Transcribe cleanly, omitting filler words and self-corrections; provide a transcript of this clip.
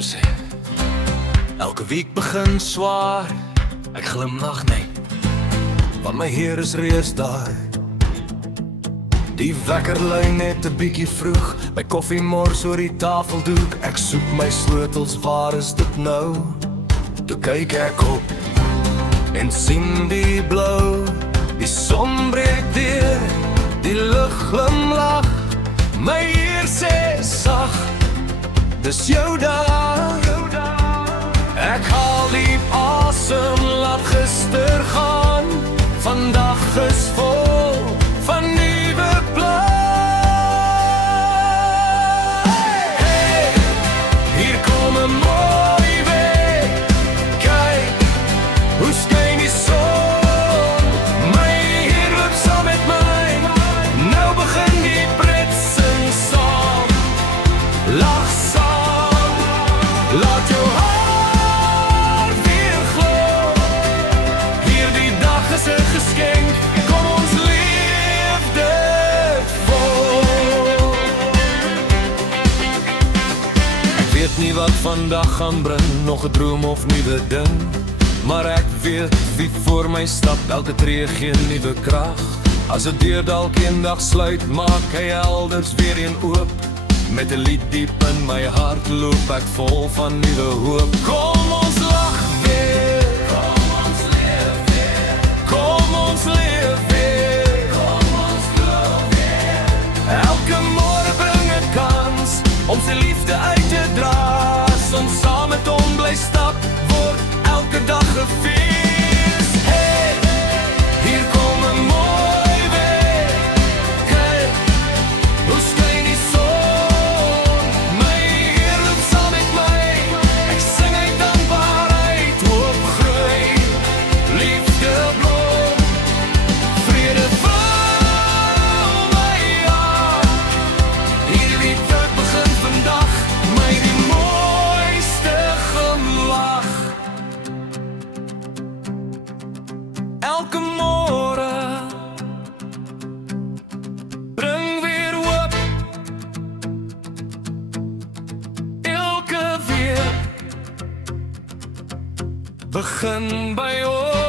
sê. Elke week begin swaar, ek glimlach nie, want my Heer is reeds daar. Die wekker lui net 'n bietjie vroeg, my koffie mors oor die tafeldoek. Ek soek my sleutels, waar is dit nou? Toe kyk ek op en sien die blou. Die son breek deur, die lug glimlach. My Heer sê sag, dis jou dag. Ek haal diep asem, laat gister gaan. Vandag is vol van nuwe plan. Hey, hier kom 'n mooi week. Kyk, hoe skyn die son. My Heer loop saam met my. Nou begin die pret sing saam. Lach saam, laat jou hart weer glo. Hierdie dag is 'n geskenk, kom ons leef dit vol. Ek weet nie wat vandag gaan bring, nog 'n droom of nuwe ding, maar ek weet wie voor my stap, elke tree gee nuwe krag. As 'n deur dalk eendag sluit, maak hy elders weer een oop. Met 'n lied diep in my hart loop ek vol van nuwe hoop. Kom ons lach weer, kom ons leef weer, kom ons leef weer, kom ons glo weer. Elke môre bring 'n kans om sy liefde uit te dra. As ons saam met hom bly stap, word elke dag gefees. Hey, hier kom 'n mooi week. Kyk, hoe skyn die son. My Heer loop saam met my. Ek sing uit dankbaarheid, hoop groei, liefde blom, vrede vul my hart. Hierdie dag begin vandag, my die mooiste glimlach. Elke môre bring weer hoop. Elke weer begin by ons.